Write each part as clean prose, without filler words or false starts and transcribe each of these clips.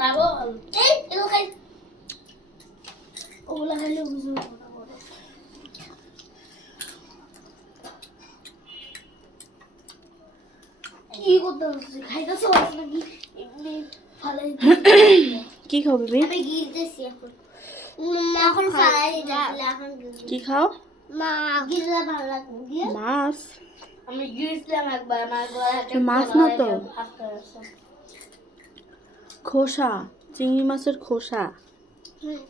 পাবো এই এগুলো খাই ওগুলো খাইলে বুঝবো না কি করতে হচ্ছে খাইতেছো নাকি এমনি ফালাই কি খাও বেবি আমি গিলতেছি এখন এখন ফালাই দিতেছি এখন কি খাও মা গিললে ভালো লাগে মাছ আমি গিলছিলাম একবার আমার গলাতে মাছ না তো খোসা চিংড়ি মাছের খোসা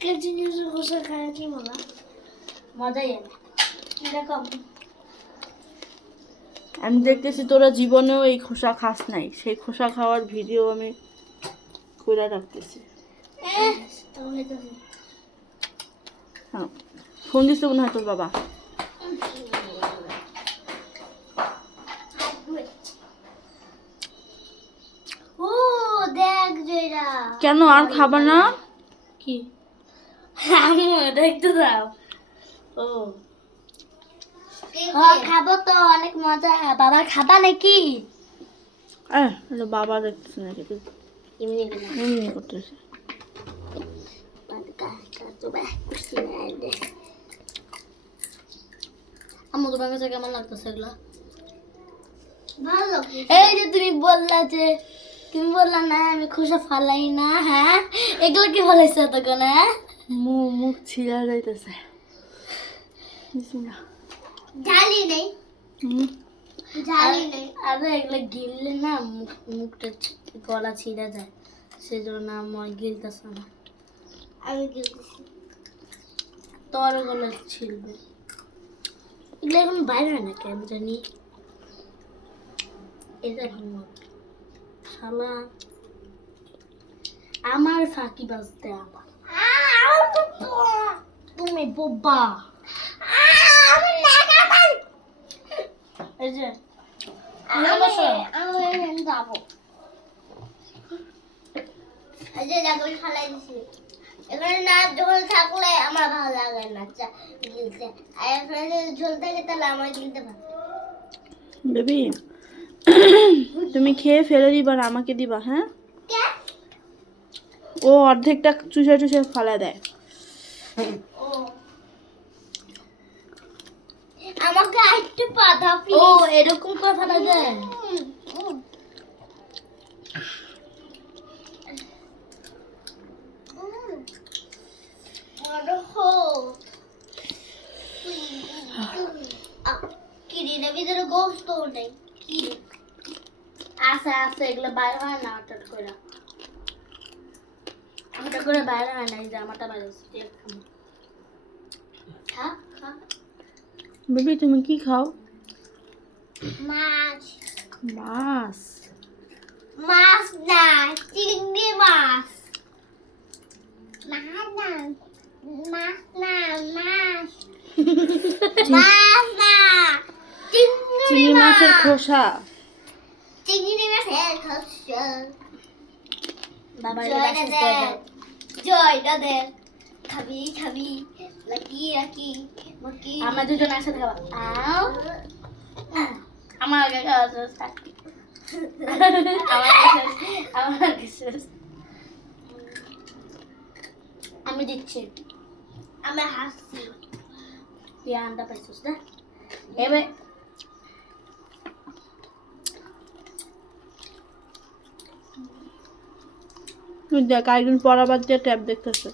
কে চিংড়ি মাছের খোসা খায় কি মজা মজাই এরকম আমি দেখতেছি তোরা জীবনেও এই খোসা খাস নাই সেই খোসা খাওয়ার ভিডিও আমি করে রাখতেছি হ্যাঁ ফোন দিচ্ছে মনে হয় তোর বাবা ও দেখ জয়রা কেন আর খাবা না কি আমি দেখতে দাও ও খাবো তো অনেক মজা বাবা খাবা নাকি বাবা দেখতেছে নাকি তুই এমনি করতেছে আমার তোমার কাছে কেমন লাগতেছে এগুলো ভালো এই যে তুমি বললা না আমি খোসা ফালাই না হ্যাঁ এগুলো কি ফলাইছে তখন হ্যাঁ মুখ ছিঁড়া যাইতেছে ঝালি নেই ঝালি নেই আরে এগুলো গিললে না মুখটা গলা ছিঁড়া যায় সেজন্য আমার গিলতেছে না আমি গিলতেছি তোর গলা ছিঁড়বে এগুলো এখন বাইরে হয় না কেন জানি এটা ভালো শালা আমার ফাঁকি বাজতে আমার তুমি বোবা এই যে আমি যাবো এই যে দেখো ফালাই দিছি এখানে না যখন থাকলে আমার ভালো লাগে না গিলতে আর এখানে ঝোল থাকে তাহলে আমার গিলতে ভালো বেবি তুমি খেয়ে ফেলে দিবা না আমাকে দিবা হ্যাঁ ও অর্ধেকটা চুষে চুষে ফালা দেয় আমাকে আরেকটু পাতা ও এরকম করে ফালা যায় কিরিনের ভিতরে গোস্ত নেই কি আছে এগুলো বাইরে হয় না হঠাৎ করে হঠাৎ করে বাইরে হয় না এই যে আমারটা বাইরে খা খা বেবি তুমি কি খাও মাছ মাছ মাছ না চিংড়ি মাছ মাছ না মাছ না মাছ মাছ না চিংড়ি মাছের খোসা চিংড়ি মাছের খোসা বাবা জয় দাদা খাবি খাবি লাকি লাকি মকি আমরা দুজন একসাথে খাবো আও আমার আগে খাওয়া থাকি আমার কিছু আমি দিচ্ছি আমি হাসছি তুই আন্ডা পাইছিস না এবার দেখ একদিন পড়াবার দিয়ে ট্যাব দেখতেছে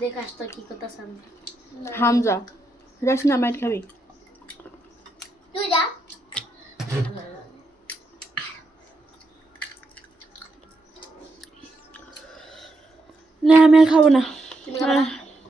দেখাস তো কি কথা সামনে হামজা যাস না মাইট খাবি তুই যা না আমি আর খাবো না তুমি খাবা না?